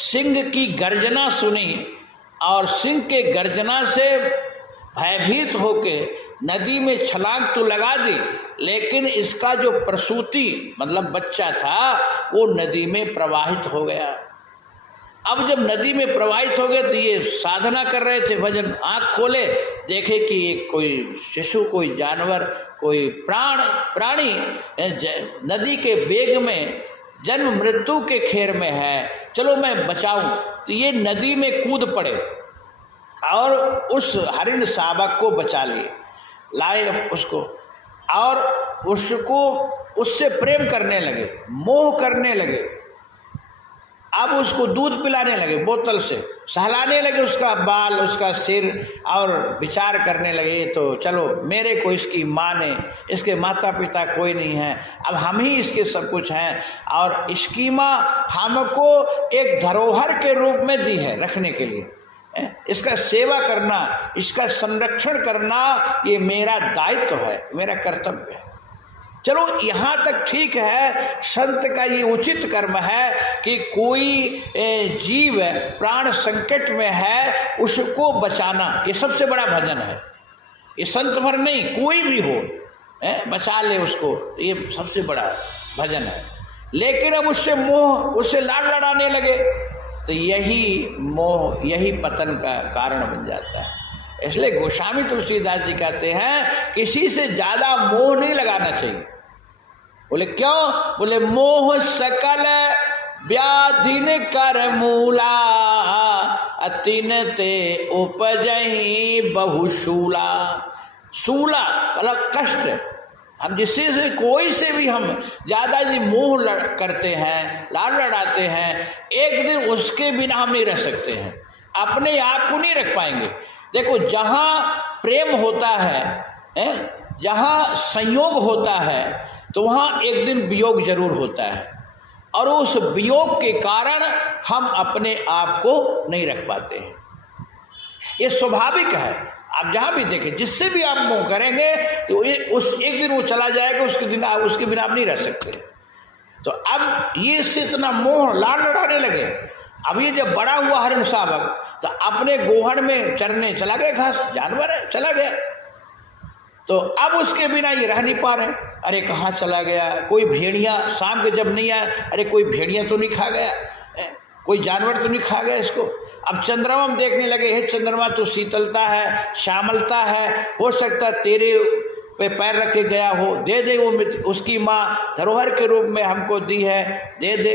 सिंह की गर्जना सुनी और सिंह के गर्जना से भयभीत होके नदी में छलांग तो लगा दी, लेकिन इसका जो प्रसूति मतलब बच्चा था वो नदी में प्रवाहित हो गया। अब जब नदी में प्रवाहित हो गए तो ये साधना कर रहे थे भजन, आंख खोले देखे कि एक कोई शिशु, कोई जानवर, कोई प्राणी नदी के वेग में जन्म मृत्यु के खेर में है, चलो मैं बचाऊं। तो ये नदी में कूद पड़े और उस हरिण शावक को बचा लिए, लाए उसको और उसको उससे प्रेम करने लगे, मोह करने लगे। अब उसको दूध पिलाने लगे, बोतल से सहलाने लगे उसका बाल, उसका सिर, और विचार करने लगे तो चलो मेरे को इसकी माँ ने, इसके माता पिता कोई नहीं है, अब हम ही इसके सब कुछ हैं और इसकी माँ हमको एक धरोहर के रूप में दी है रखने के लिए। इसका सेवा करना, इसका संरक्षण करना ये मेरा दायित्व है, मेरा कर्तव्य है। चलो यहाँ तक ठीक है, संत का ये उचित कर्म है कि कोई जीव प्राण संकट में है उसको बचाना, ये सबसे बड़ा भजन है। ये संत भर नहीं, कोई भी हो बचा ले उसको, ये सबसे बड़ा भजन है। लेकिन अब उससे मोह, उससे लाड़ लड़ाने लगे तो यही मोह, यही पतन का कारण बन जाता है। इसलिए गोस्वामी तुलसीदास जी कहते हैं किसी से ज्यादा मोह नहीं लगाना चाहिए। बोले क्यों? बोले मोह सकल व्याधिन कर मूला, अतिन ते उपजहि बहुशूला। शूला मतलब कष्ट। हम जिससे से कोई से भी हम ज़्यादा यदि मोह करते हैं, लाड़ लड़ाते हैं, एक दिन उसके बिना हम नहीं रह सकते हैं, अपने आप को नहीं रख पाएंगे। देखो जहाँ प्रेम होता है, जहाँ संयोग होता है, तो वहाँ एक दिन वियोग जरूर होता है और उस वियोग के कारण हम अपने आप को नहीं रख पाते हैं। ये स्वाभाविक है। आप जहाँ भी देखें, जिससे भी आप मोह करेंगे तो उस एक दिन वो चला जाएगा, उसके बिना आप नहीं रह सकते। तो अब ये इससे इतना मोह लाड़ लड़ाने लगे। अब ये जब बड़ा हुआ हरिण शावक तो अपने गोहन में चरने चला गया, घास जानवर है चला गया, तो अब उसके बिना ये रह नहीं पा रहे। अरे कहाँ चला गया? कोई भेड़िया शाम के जब नहीं आया, अरे कोई भेड़िया तो नहीं खा गया, कोई जानवर तो नहीं खा गया इसको। अब चंद्रमा में देखने लगे, हे चंद्रमा तो शीतलता है, श्यामलता है, हो सकता तेरे पे पैर रखे गया हो, दे दे। वो उसकी माँ धरोहर के रूप में हमको दी है, दे दे।